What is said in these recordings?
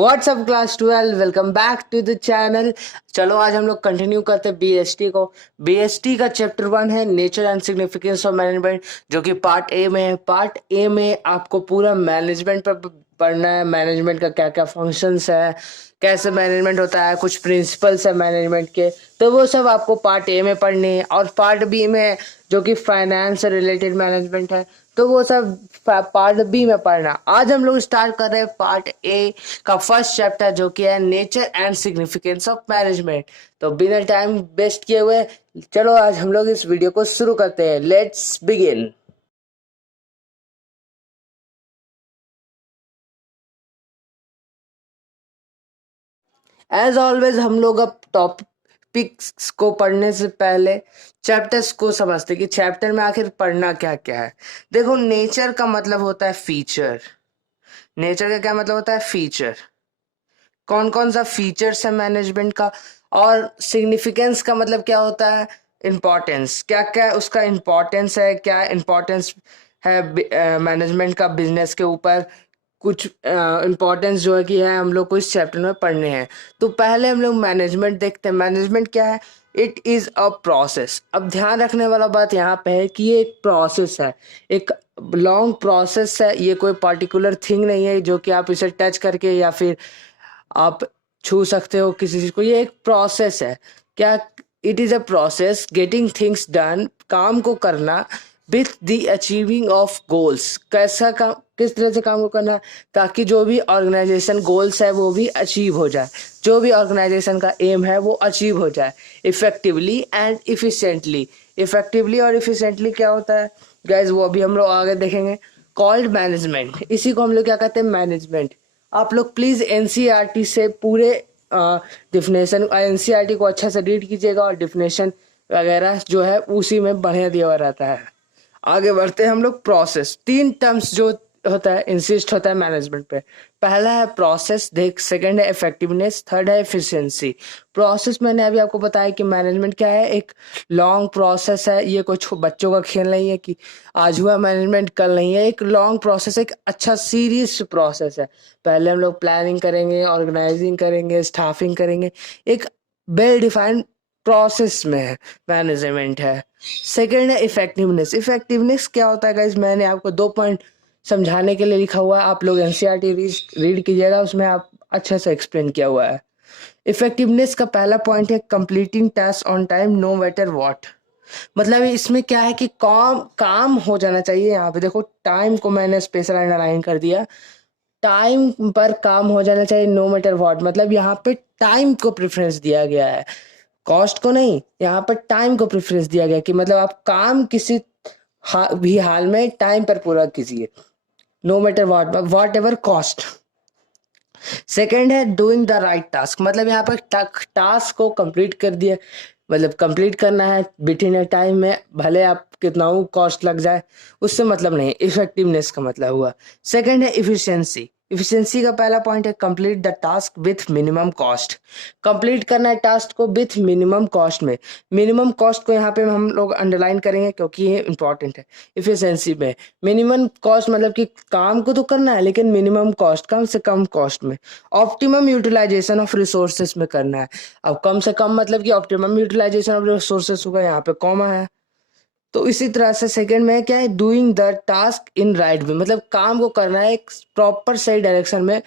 WhatsApp class 12 welcome back to the channel. चलो आज हम लोग कंटिन्यू करते हैं बीएसटी को। बीएसटी का चैप्टर 1 है nature and significance of management, जो कि पार्ट ए में है। पार्ट ए में आपको पूरा मैनेजमेंट पर पढ़ना है। मैनेजमेंट का क्या क्या फंक्शंस है, कैसे मैनेजमेंट होता है, कुछ प्रिंसिपल्स है मैनेजमेंट के, तो वो सब आपको पार्ट ए में पढ़नी है। और पार्ट बी में जो कि फाइनेंस से रिलेटेड मैनेजमेंट है, तो वो सब पार्ट बी में पढ़ना। आज हम लोग स्टार्ट कर रहे हैं पार्ट ए का फर्स्ट चैप्टर, जो कि है nature and significance of management. तो बिना टाइम वेस्ट किए हुए चलो आज हम लोग इस वीडियो को शुरू करते हैं। Let's begin. एज ऑलवेज हम लोग अब टॉपिक्स को पढ़ने से पहले चैप्टर्स को समझते कि चैप्टर में आखिर पढ़ना क्या क्या है। देखो, नेचर का मतलब होता है फीचर। नेचर का क्या मतलब होता है? फीचर। कौन कौन सा फीचर्स है मैनेजमेंट का। और सिग्निफिकेंस का मतलब क्या होता है? इम्पोर्टेंस। क्या क्या उसका इम्पोर्टेंस है, क्या इम्पोर्टेंस है मैनेजमेंट का बिजनेस के ऊपर। कुछ इम्पोर्टेंस जो है कि है हम लोग को इस चैप्टर में पढ़ने हैं। तो पहले हम लोग मैनेजमेंट देखते हैं। मैनेजमेंट क्या है? It is a process. अब ध्यान रखने वाला बात यहाँ पे है कि ये एक प्रोसेस है, एक लॉन्ग प्रोसेस है। ये कोई पर्टिकुलर थिंग नहीं है जो कि आप इसे टच करके या फिर आप छू सकते हो किसी चीज को। ये एक प्रोसेस है। क्या? It is a process getting things done, काम को करना with the achieving of goals. कैसा काम, किस तरह से काम को करना, ताकि जो भी ऑर्गेनाइजेशन गोल्स है वो भी अचीव हो जाए, जो भी ऑर्गेनाइजेशन का एम है वो अचीव हो जाए इफेक्टिवली एंड इफिशिएंटली। इफेक्टिवली और इफिशिएंटली क्या होता है गाइज, वो अभी हम लोग आगे देखेंगे। कॉल्ड मैनेजमेंट, इसी को हम लोग क्या कहते हैं? मैनेजमेंट। आप लोग प्लीज एनसीईआरटी से पूरे डिफिनेशन, एनसीईआरटी को अच्छा से रीड कीजिएगा और डिफिनेशन वगैरह जो है उसी में बढ़िया दिया हुआ रहता है। आगे बढ़ते हैं हम लोग। प्रोसेस, तीन टर्म्स जो होता है इंसिस्ट होता है मैनेजमेंट पे। पहला है प्रोसेस, देख सेकंड है इफेक्टिवनेस, थर्ड है एफिशिएंसी। प्रोसेस मैंने अभी आपको बताया कि मैनेजमेंट क्या है, एक लॉन्ग प्रोसेस है। ये कुछ बच्चों का खेल नहीं है कि आज हुआ मैनेजमेंट कल नहीं है। एक लॉन्ग प्रोसेस, एक अच्छा सीरियस प्रोसेस है। पहले हम लोग प्लानिंग करेंगे, ऑर्गेनाइजिंग करेंगे, स्टाफिंग करेंगे। एक वेल डिफाइंड प्रोसेस में है मैनेजमेंट है। सेकेंड है इफेक्टिवनेस। इफेक्टिवनेस क्या होता है गाइज, मैंने आपको 2 पॉइंट समझाने के लिए लिखा हुआ है। आप लोग एनसीईआरटी रीड कीजिएगा, उसमें आप अच्छे से एक्सप्लेन किया हुआ है। इफेक्टिवनेस का पहला पॉइंट है completing task on time no matter what. मतलब इसमें क्या है कि काम काम हो जाना चाहिए। यहाँ पे देखो, टाइम को मैंने स्पेशल अंडरलाइन कर दिया। टाइम पर काम हो जाना चाहिए नो मैटर व्हाट। मतलब यहाँ पे टाइम को प्रेफरेंस दिया गया है, कॉस्ट को नहीं। यहाँ पर टाइम को प्रेफरेंस दिया गया कि मतलब आप काम किसी भी हाल में टाइम पर पूरा कीजिए, no matter whatever cost. Second है डूइंग द राइट टास्क। मतलब यहाँ पर टास्क को कंप्लीट कर दिया, मतलब कंप्लीट करना है विद इन ए टाइम में, भले आप कितना कॉस्ट लग जाए, उससे मतलब नहीं। इफेक्टिवनेस का मतलब हुआ। सेकंड है इफिशियंसी। इफिशियंसी का पहला पॉइंट है complete the task with minimum cost. Complete करना है टास्क को विथ मिनिमम कॉस्ट में। मिनिमम कॉस्ट को यहाँ पे हम लोग अंडरलाइन करेंगे क्योंकि ये इंपॉर्टेंट है। इफिशियंसी में मिनिमम कॉस्ट मतलब कि काम को तो करना है लेकिन मिनिमम कॉस्ट, कम से कम कॉस्ट में। ऑप्टिमम यूटिलाइजेशन ऑफ रिसोर्सेस में करना है। अब कम से कम मतलब कि ऑप्टिमम यूटिलाइजेशन ऑफ रिसोर्सेस होगा, यहाँ पे कॉमा है। तो इसी तरह से सेकंड में क्या है, doing the task in right way. मतलब काम को करना है एक प्रॉपर सही डायरेक्शन में,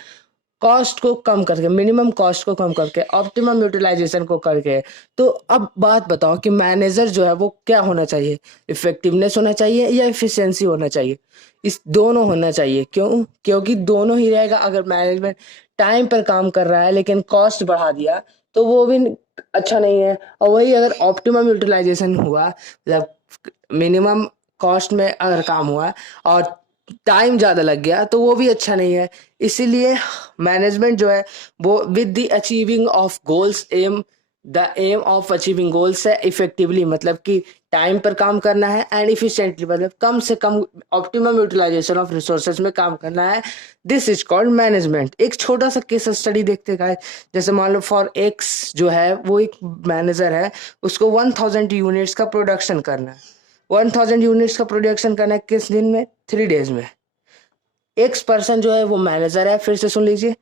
कॉस्ट को कम करके, मिनिमम कॉस्ट को कम करके, ऑप्टिमम यूटिलाइजेशन को करके। तो अब बात बताओ कि मैनेजर जो है वो क्या होना चाहिए? इफेक्टिवनेस होना चाहिए या इफिशियंसी होना चाहिए? इस दोनों होना चाहिए। क्यों? क्योंकि दोनों ही रहेगा। अगर मैनेजमेंट टाइम पर काम कर रहा है लेकिन कॉस्ट बढ़ा दिया तो वो भी अच्छा नहीं है। और वही अगर ऑप्टिमम यूटिलाइजेशन हुआ, मतलब मिनिमम कॉस्ट में अगर काम हुआ और टाइम ज्यादा लग गया, तो वो भी अच्छा नहीं है। इसीलिए मैनेजमेंट जो है वो with the achieving of goals aim, the aim of achieving goals है इफेक्टिवली, मतलब कि टाइम पर काम करना है, एंड इफिशिएंटली मतलब कम से कम ऑप्टिमम यूटिलाइजेशन ऑफ रिसोर्सेज में काम करना है। This is called management. एक छोटा सा केस स्टडी देखते हैं। जैसे मान लो फॉर एक्स जो है वो एक मैनेजर है, उसको 1000 यूनिट्स का प्रोडक्शन करना है। 1000 यूनिट्स का प्रोडक्शन करना है किस दिन में? 3 डेज में। एक्स पर्सन जो है वो मैनेजर है, फिर से सुन लीजिए।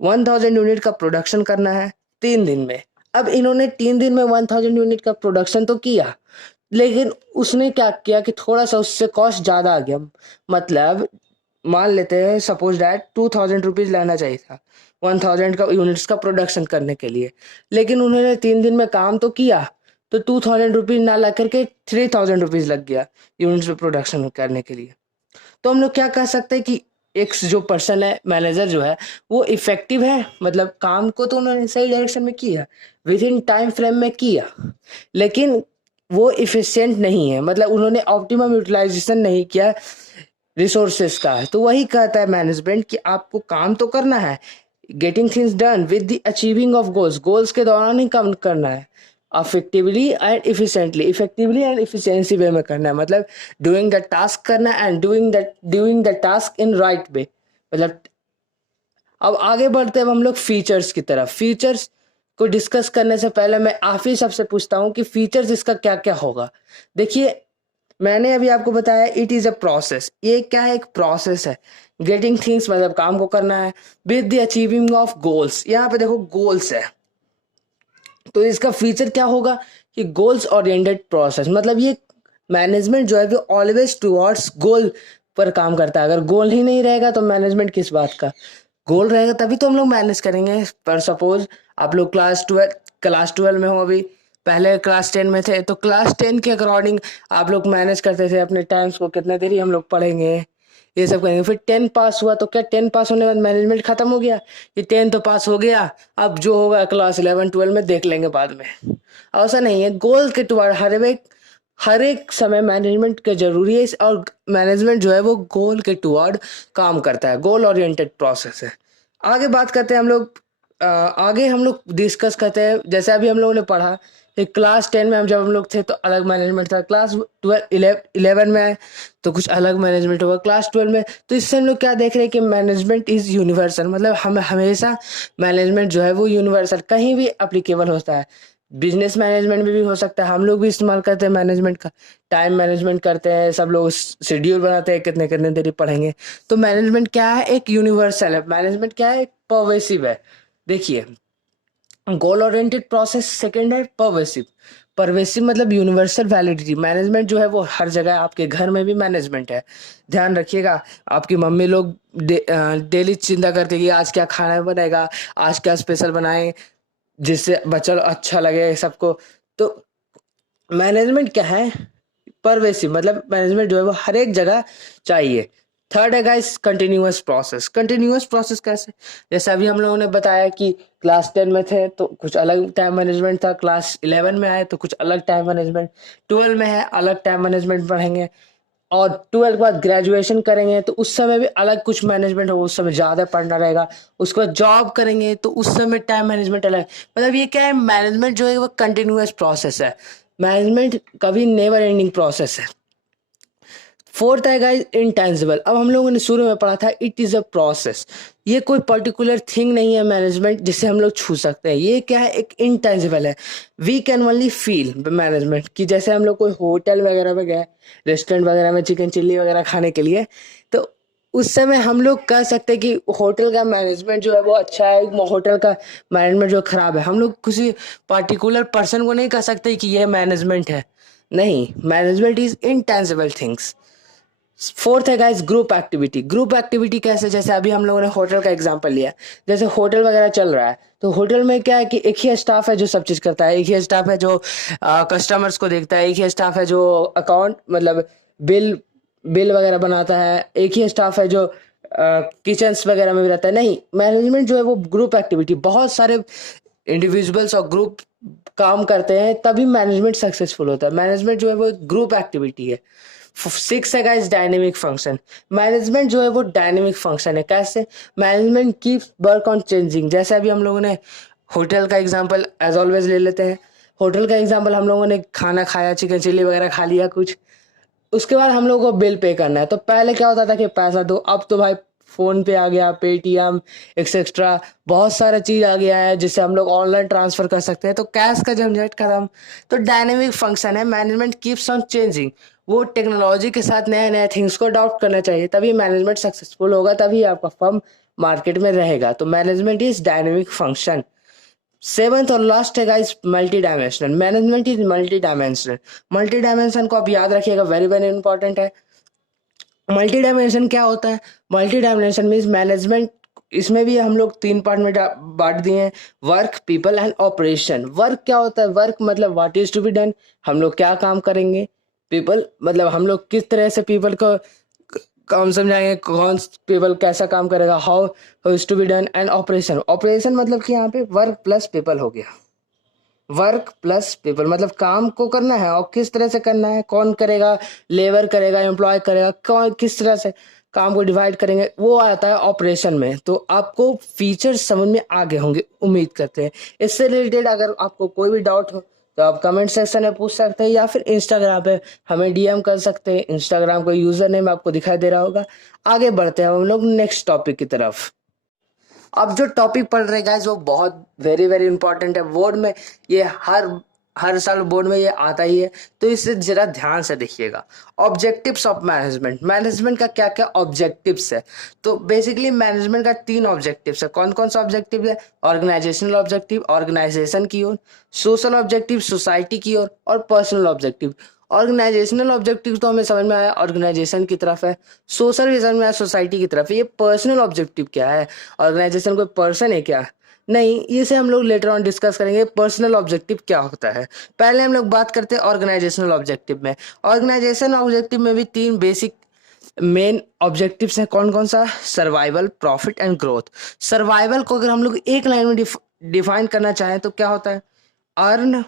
1000 यूनिट का प्रोडक्शन करना है 3 दिन में। अब इन्होंने 3 दिन में 1000 यूनिट का प्रोडक्शन तो किया, लेकिन उसने क्या किया कि थोड़ा सा उससे कॉस्ट ज़्यादा आ गया। मतलब मान लेते हैं सपोज डैट 2000 रुपीज़ लेना चाहिए था 1000 का यूनिट्स का प्रोडक्शन करने के लिए, लेकिन उन्होंने 3 दिन में काम तो किया, तो 2000 रुपीज़ ना ला करके 3000 रुपीज़ लग गया यूनिट्स में प्रोडक्शन करने के लिए। तो हम लोग क्या कह सकते हैं कि एक जो पर्सन है, मैनेजर जो है, वो इफेक्टिव है, मतलब काम को तो उन्होंने सही डायरेक्शन में किया, विद इन टाइम फ्रेम में किया, लेकिन वो इफिशिएंट नहीं है, मतलब उन्होंने ऑप्टिमम यूटिलाइजेशन नहीं किया रिसोर्सेस का। तो वही कहता है मैनेजमेंट कि आपको काम तो करना है, getting things done with the achieving of goals, goals के दौरान ही काम करना है, इफेक्टिवली एंड इफिशिएंसी वे में करना है, मतलब डूइंग द टास्क करना है and doing the task in right way. मतलब अब आगे बढ़ते हैं हम लोग फीचर्स की तरफ। फीचर्स को डिस्कस करने से पहले मैं आप ही सबसे पूछता हूँ कि फीचर्स इसका क्या क्या होगा। देखिए, मैंने अभी आपको बताया इट इज अ प्रोसेस, ये क्या है, एक प्रोसेस है। गेटिंग थिंग्स मतलब काम को करना है, with the achieving of goals, यहाँ पे देखो गोल्स है, तो इसका फीचर क्या होगा कि गोल्स ओरिएंटेड प्रोसेस, मतलब ये मैनेजमेंट जो है वो ऑलवेज टुवर्ड्स गोल पर काम करता है। अगर गोल ही नहीं रहेगा तो मैनेजमेंट किस बात का, गोल रहेगा तभी तो हम लोग मैनेज करेंगे। पर सपोज आप लोग क्लास 12 में हो, अभी पहले क्लास 10 में थे, तो क्लास 10 के अकॉर्डिंग आप लोग मैनेज करते थे अपने टाइम्स को, कितने देरी हम लोग पढ़ेंगे, ये सब करेंगे। फिर 10 पास हुआ तो क्या 10 पास होने के बाद मैनेजमेंट खत्म हो गया कि 10 तो पास हो गया, अब जो होगा क्लास 11 12 में देख लेंगे बाद में। ऐसा नहीं है, गोल के टुवर्ड हर एक समय मैनेजमेंट का जरूरी है, और मैनेजमेंट जो है वो गोल के टुवर्ड काम करता है, गोल ओरिएंटेड प्रोसेस है। आगे बात करते हैं हम लोग, आगे हम लोग डिस्कस करते हैं, जैसे अभी हम लोगों ने पढ़ा कि क्लास 10 में जब हम लोग थे तो अलग मैनेजमेंट था, क्लास 11 में आए तो कुछ अलग मैनेजमेंट होगा क्लास 12 में। तो इससे हम लोग क्या देख रहे हैं कि मैनेजमेंट इज यूनिवर्सल, मतलब हम हमेशा मैनेजमेंट जो है वो यूनिवर्सल कहीं भी अप्लीकेबल होता है। बिजनेस मैनेजमेंट में भी हो सकता है, हम लोग भी इस्तेमाल करते हैं मैनेजमेंट का, टाइम मैनेजमेंट करते हैं, सब लोग शेड्यूल बनाते हैं कितने कितने देरी पढ़ेंगे। तो मैनेजमेंट क्या है, एक यूनिवर्सल है, मैनेजमेंट क्या है, एक परवेसिव है। देखिए, गोल ओरिएंटेड प्रोसेस सेकंड है परवेसिव। परवेसिव मतलब यूनिवर्सल वैलिडिटी, मैनेजमेंट जो है वो हर जगह, आपके घर में भी मैनेजमेंट है, ध्यान रखिएगा। आपकी मम्मी लोग डेली चिंता करती है कि आज क्या खाना बनेगा, आज क्या स्पेशल बनाए जिससे बच्चा अच्छा लगे सबको। तो मैनेजमेंट क्या है, परवेसिव, मतलब मैनेजमेंट जो है वो हर एक जगह चाहिए। थर्ड है guys continuous process. Continuous process कैसे, जैसे अभी हम लोगों ने बताया कि क्लास 10 में थे तो कुछ अलग टाइम मैनेजमेंट था, क्लास 11 में आए तो कुछ अलग टाइम मैनेजमेंट, 12 में है अलग टाइम मैनेजमेंट पढ़ेंगे, और 12 के बाद ग्रेजुएशन करेंगे तो उस समय भी अलग कुछ मैनेजमेंट होगा, उस समय ज़्यादा पढ़ना रहेगा। उसके बाद जॉब करेंगे तो उस समय टाइम मैनेजमेंट अलग। मतलब ये क्या है, मैनेजमेंट जो है वो कंटिन्यूअस प्रोसेस है, मैनेजमेंट कभी नेवर एंडिंग प्रोसेस है। फोर्थ है गाइस इंटेंजिबल। अब हम लोगों ने शुरू में पढ़ा था इट इज अ प्रोसेस, ये कोई पर्टिकुलर थिंग नहीं है मैनेजमेंट जिसे हम लोग छू सकते हैं, ये क्या है, एक इंटेंजिबल है। We can only feel management, कि जैसे हम लोग कोई होटल वगैरह में गए, रेस्टोरेंट वगैरह में चिकन चिल्ली वगैरह खाने के लिए, तो उस समय हम लोग कह सकते हैं कि होटल का मैनेजमेंट जो है वो अच्छा है, होटल का मैनेजमेंट जो खराब है। हम लोग किसी पर्टिकुलर पर्सन को नहीं कह सकते कि ये मैनेजमेंट है, नहीं, management is intangible things. Fourth है guys group activity. Group activity कैसे, जैसे अभी हम लोगों ने होटल का एग्जांपल लिया, जैसे होटल वगैरह चल रहा है तो होटल में क्या है कि एक ही स्टाफ है जो सब चीज करता है, एक ही स्टाफ है जो कस्टमर्स को देखता है, एक ही स्टाफ है जो अकाउंट मतलब बिल बिल वगैरह बनाता है, एक ही स्टाफ है जो किचन्स वगैरह में भी रहता है। नहीं, मैनेजमेंट जो है वो ग्रुप एक्टिविटी, बहुत सारे इंडिविजुअल्स और ग्रुप काम करते हैं तभी मैनेजमेंट सक्सेसफुल होता है। मैनेजमेंट जो है वो एक ग्रुप एक्टिविटी है। 6 है गाइस डायनेमिक फंक्शन। मैनेजमेंट जो है वो डायनेमिक फंक्शन है, कैसे, management keeps work on changing. जैसे अभी हम लोगों ने होटल का एग्जांपल एज ऑलवेज ले लेते हैं, होटल का एग्जांपल, हम लोगों ने खाना खाया, चिकन चिल्ली वगैरह खा लिया कुछ, उसके बाद हम लोग को बिल पे करना है। तो पहले क्या होता था कि पैसा दो, अब तो भाई फोन पे आ गया, पेटीएम एक्सेट्रा, बहुत सारा चीज आ गया है जिससे हम लोग ऑनलाइन ट्रांसफर कर सकते हैं, तो कैश का झंझट खत्म। तो डायनेमिक फंक्शन है, मैनेजमेंट कीप्स ऑन चेंजिंग, वो टेक्नोलॉजी के साथ नए नए थिंग्स को अडॉप्ट करना चाहिए, तभी मैनेजमेंट सक्सेसफुल होगा, तभी आपका फर्म मार्केट में रहेगा। तो management is dynamic function. Seventh और लास्ट है guys multi dimensional. Management is multi dimensional. Multi dimension को आप याद रखिएगा, वेरी वेरी इंपॉर्टेंट है। मल्टी डायमेंशन क्या होता है? मल्टी डायमेंशन मीन्स मैनेजमेंट, इसमें भी हम लोग 3 पार्ट में बांट दिए हैं, work, people and operation. Work क्या होता है? वर्क मतलब what is to be done, हम लोग क्या काम करेंगे। पीपल मतलब हम लोग किस तरह से पीपल को काम समझाएंगे, कौन पीपल कैसा काम करेगा, how is to be done. And operation, operation मतलब कि यहाँ पे वर्क प्लस पीपल हो गया। वर्क प्लस पीपल मतलब काम को करना है और किस तरह से करना है, कौन करेगा, लेबर करेगा, एम्प्लॉय करेगा, कौन किस तरह से काम को डिवाइड करेंगे, वो आता है ऑपरेशन में। तो आपको फीचर्स समझ में आ गए होंगे, उम्मीद करते हैं। इससे रिलेटेड अगर आपको कोई भी डाउट हो तो आप कमेंट सेक्शन में पूछ सकते हैं या फिर इंस्टाग्राम पे हमें डीएम कर सकते हैं। इंस्टाग्राम का यूजर नेम आपको दिखाई दे रहा होगा। आगे बढ़ते हैं हम लोग नेक्स्ट टॉपिक की तरफ। अब जो टॉपिक पढ़ रहे गाइस वो बहुत वेरी वेरी इंपॉर्टेंट है। बोर्ड में ये हर साल बोर्ड में ये आता ही है, तो इसे जरा ध्यान से देखिएगा। ऑब्जेक्टिव्स ऑफ मैनेजमेंट, मैनेजमेंट का क्या क्या ऑब्जेक्टिव्स है। तो बेसिकली मैनेजमेंट का 3 ऑब्जेक्टिव्स है। कौन कौन सा ऑब्जेक्टिव है? ऑर्गेनाइजेशनल ऑब्जेक्टिव ऑर्गेनाइजेशन की ओर, सोशल ऑब्जेक्टिव सोसाइटी की ओर, और पर्सनल ऑब्जेक्टिव। ऑर्गेनाइजेशनल ऑब्जेक्टिव तो हमें समझ में आया ऑर्गेनाइजेशन की तरफ है, सोशल भी समझ में आया सोसाइटी की तरफ है। ये पर्सनल ऑब्जेक्टिव क्या है? ऑर्गेनाइजेशन कोई पर्सन है क्या? नहीं, इसे हम लोग लेटर ऑन डिस्कस करेंगे पर्सनल ऑब्जेक्टिव क्या होता है। पहले हम लोग बात करते हैं ऑर्गेनाइजेशनल ऑब्जेक्टिव में। ऑर्गेनाइजेशन ऑब्जेक्टिव में भी 3 बेसिक मेन ऑब्जेक्टिव्स हैं। कौन कौन सा? Survival, profit and growth. Survival को अगर हम लोग एक लाइन में डिफाइन करना चाहें तो क्या होता है? Earn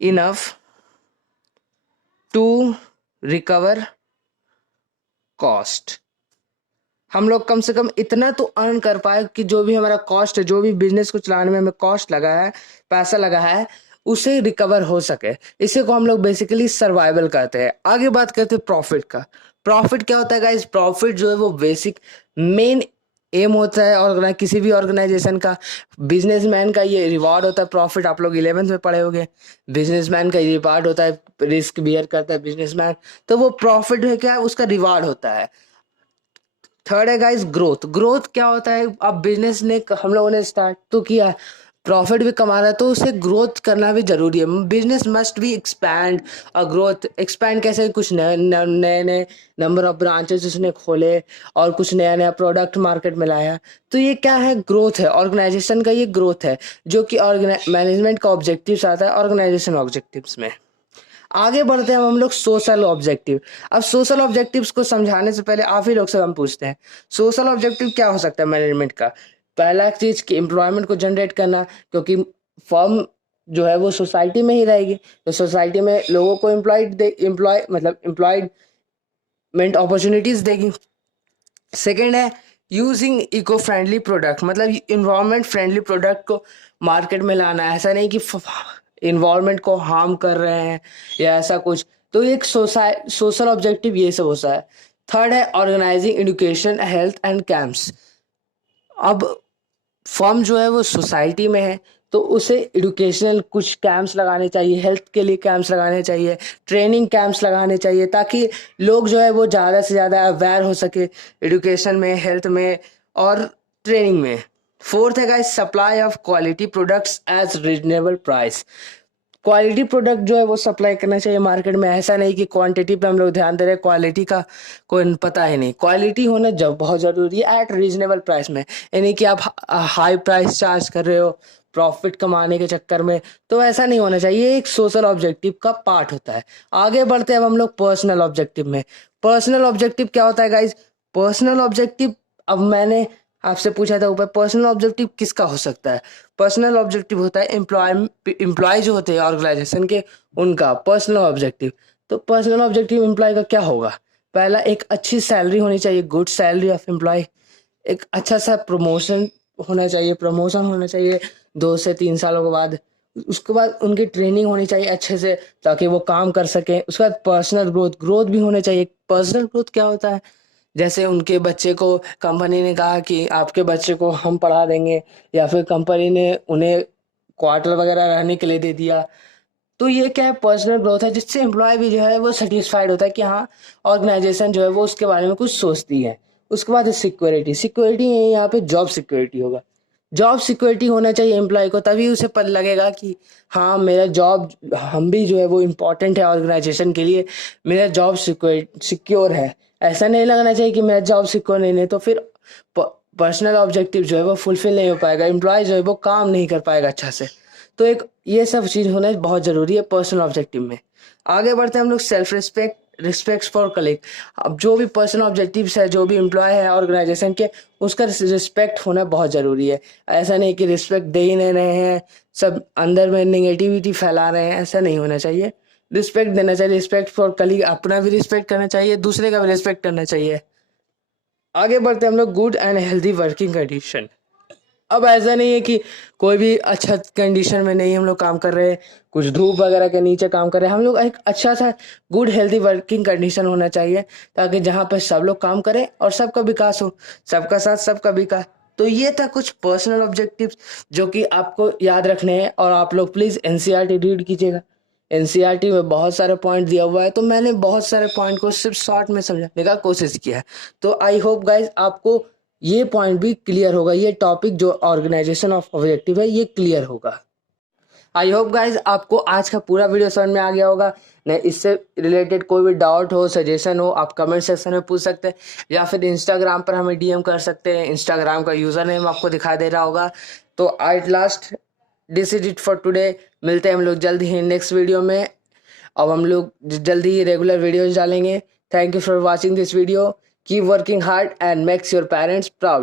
enough to recover cost. हम लोग कम से कम इतना तो अर्न कर पाए कि जो भी हमारा कॉस्ट है, जो भी बिजनेस को चलाने में हमें कॉस्ट लगा है, पैसा लगा है, उसे रिकवर हो सके। इसी को हम लोग बेसिकली सर्वाइवल कहते हैं। आगे बात करते हैं प्रॉफिट का। प्रॉफिट क्या होता है गाइस? प्रॉफिट जो है वो बेसिक मेन एम होता है और किसी भी ऑर्गेनाइजेशन का। बिजनेसमैन का ये रिवॉर्ड होता है प्रॉफिट। आप लोग 11th में पढ़े होंगे, बिजनेसमैन का ये रिवॉर्ड होता है, रिस्क बियर करता है बिजनेसमैन, तो वो प्रॉफिट है क्या? उसका रिवॉर्ड होता है। थर्ड है गाइस ग्रोथ। ग्रोथ क्या होता है? अब बिजनेस ने हम लोगों ने स्टार्ट तो किया है, प्रॉफिट भी कमा रहा है, तो उसे ग्रोथ करना भी जरूरी है। Business must be expand. और ग्रोथ एक्सपैंड कैसे? कुछ नए नए नंबर ऑफ ब्रांचेस उसने खोले और कुछ नया नया प्रोडक्ट मार्केट में लाया। तो ये क्या है? ग्रोथ है। ऑर्गेनाइजेशन का ये ग्रोथ है, जो कि मैनेजमेंट का ऑब्जेक्टिव्स आता है ऑर्गेनाइजेशन ऑब्जेक्टिव्स में। आगे बढ़ते हैं हम लोग सोशल ऑब्जेक्टिव। अब सोशल ऑब्जेक्टिव्स को समझाने से पहले आप ही लोग से हम पूछते हैं, सोशल ऑब्जेक्टिव क्या हो सकता है मैनेजमेंट का? पहला चीज कि एम्प्लॉयमेंट को जनरेट करना, क्योंकि फर्म जो है वो सोसाइटी में ही रहेगी, तो सोसाइटी में लोगों को एम्प्लॉयमेंट अपॉर्चुनिटीज देगी। सेकेंड है यूजिंग इको फ्रेंडली प्रोडक्ट, मतलब इन्वायरमेंट फ्रेंडली प्रोडक्ट को मार्केट में लाना। ऐसा नहीं कि इन्वायरमेंट को हार्म कर रहे हैं या ऐसा कुछ। तो एक सोशल ऑब्जेक्टिव ये सब होता है। थर्ड है organising education health and camps. अब फर्म जो है वो सोसाइटी में है, तो उसे एजुकेशनल कुछ कैंप्स लगाने चाहिए, हेल्थ के लिए कैंप्स लगाने चाहिए, ट्रेनिंग कैंप्स लगाने चाहिए, ताकि लोग जो है वो ज़्यादा से ज़्यादा अवेयर हो सके एजुकेशन में, हेल्थ में और ट्रेनिंग में। फोर्थ है guys supply of quality products as reasonable price. Quality product जो है वो सप्लाई करना चाहिए मार्केट में। ऐसा नहीं कि क्वांटिटी पे हम लोग ध्यान दे रहे हैं, क्वालिटी का कोई पता ही नहीं। क्वालिटी होना जब बहुत जरूरी है एट रीजनेबल प्राइस में, यानी कि आप हाई प्राइस चार्ज कर रहे हो प्रॉफिट कमाने के चक्कर में, तो ऐसा नहीं होना चाहिए। एक सोशल ऑब्जेक्टिव का पार्ट होता है। आगे बढ़ते हैं अब हम लोग पर्सनल ऑब्जेक्टिव में। पर्सनल ऑब्जेक्टिव क्या होता है गाइज? पर्सनल ऑब्जेक्टिव, अब मैंने आपसे पूछा था ऊपर, पर्सनल ऑब्जेक्टिव किसका हो सकता है? पर्सनल ऑब्जेक्टिव होता है एम्प्लॉय जो होते हैं ऑर्गेनाइजेशन के, उनका पर्सनल ऑब्जेक्टिव। तो पर्सनल ऑब्जेक्टिव एम्प्लॉय का क्या होगा? पहला, एक अच्छी सैलरी होनी चाहिए, गुड सैलरी ऑफ एम्प्लॉय। एक अच्छा सा प्रमोशन होना चाहिए 2 से 3 सालों के बाद। उसके बाद उनकी ट्रेनिंग होनी चाहिए अच्छे से, ताकि वो काम कर सकें। उसके बाद पर्सनल ग्रोथ भी होनी चाहिए। पर्सनल ग्रोथ क्या होता है? जैसे उनके बच्चे को कंपनी ने कहा कि आपके बच्चे को हम पढ़ा देंगे, या फिर कंपनी ने उन्हें क्वार्टर वगैरह रहने के लिए दे दिया। तो ये क्या है? पर्सनल ग्रोथ है, जिससे एम्प्लॉय भी जो है वो सेटिस्फाइड होता है कि हाँ ऑर्गेनाइजेशन जो है वो उसके बारे में कुछ सोचती है, उसके बाद है सिक्योरिटी। सिक्योरिटी यहाँ पे जॉब सिक्योरिटी होगा। जॉब सिक्योरिटी होना चाहिए एम्प्लॉय को, तभी उसे पता लगेगा कि हाँ मेरा जॉब, हम भी जो है वो इम्पोर्टेंट है ऑर्गेनाइजेशन के लिए, मेरा जॉब सिक्योर है। ऐसा नहीं लगना चाहिए कि मेरा जॉब सिक्योर नहीं है, तो फिर पर्सनल ऑब्जेक्टिव जो है वो फुलफिल नहीं हो पाएगा, एम्प्लॉय जो है वो काम नहीं कर पाएगा अच्छा से। तो एक ये सब चीज़ होना बहुत ज़रूरी है पर्सनल ऑब्जेक्टिव में। आगे बढ़ते हैं हम लोग सेल्फ रिस्पेक्ट फॉर कलीग। अब जो भी पर्सनल ऑब्जेक्टिव्स है, जो भी एम्प्लॉय है ऑर्गेनाइजेशन के, उसका रिस्पेक्ट होना बहुत ज़रूरी है। ऐसा नहीं कि रिस्पेक्ट दे ही नहीं रहे हैं, सब अंदर में नेगेटिविटी फैला रहे हैं, ऐसा नहीं होना चाहिए। रिस्पेक्ट देना चाहिए, रिस्पेक्ट फॉर कलीग, अपना भी रिस्पेक्ट करना चाहिए, दूसरे का भी रिस्पेक्ट करना चाहिए। आगे बढ़ते हैं हम लोग good and healthy working condition. अब ऐसा नहीं है कि कोई भी अच्छा कंडीशन में नहीं हम लोग काम कर रहे हैं, कुछ धूप वगैरह के नीचे काम कर रहे हैं, हम लोग एक अच्छा सा गुड हेल्दी वर्किंग कंडीशन होना चाहिए, ताकि जहाँ पे सब लोग काम करें और सबका विकास हो, सबका साथ सबका विकास। तो ये था कुछ पर्सनल ऑब्जेक्टिव्स जो कि आपको याद रखने हैं, और आप लोग प्लीज़ एनसीईआरटी रीड कीजिएगा। एनसीईआरटी में बहुत सारे पॉइंट दिया हुआ है, तो मैंने बहुत सारे पॉइंट को सिर्फ शॉर्ट में समझाने का कोशिश किया है। तो आई होप गाइज आपको ये पॉइंट भी क्लियर होगा, ये टॉपिक जो ऑर्गेनाइजेशन ऑफ ऑब्जेक्टिव है ये क्लियर होगा। आई होप गाइज आपको आज का पूरा वीडियो समझ में आ गया होगा। नहीं, इससे रिलेटेड कोई भी डाउट हो, सजेशन हो, आप कमेंट सेक्शन में पूछ सकते हैं, या फिर इंस्टाग्राम पर हमें डीएम कर सकते हैं। इंस्टाग्राम का यूज़र नेम आपको दिखाई दे रहा होगा। तो at last this is it for today. मिलते हैं हम लोग जल्द ही नेक्स्ट वीडियो में। अब हम लोग जल्दी ही रेगुलर वीडियोज डालेंगे। Thank you for watching this video. Keep working hard and makes your parents proud.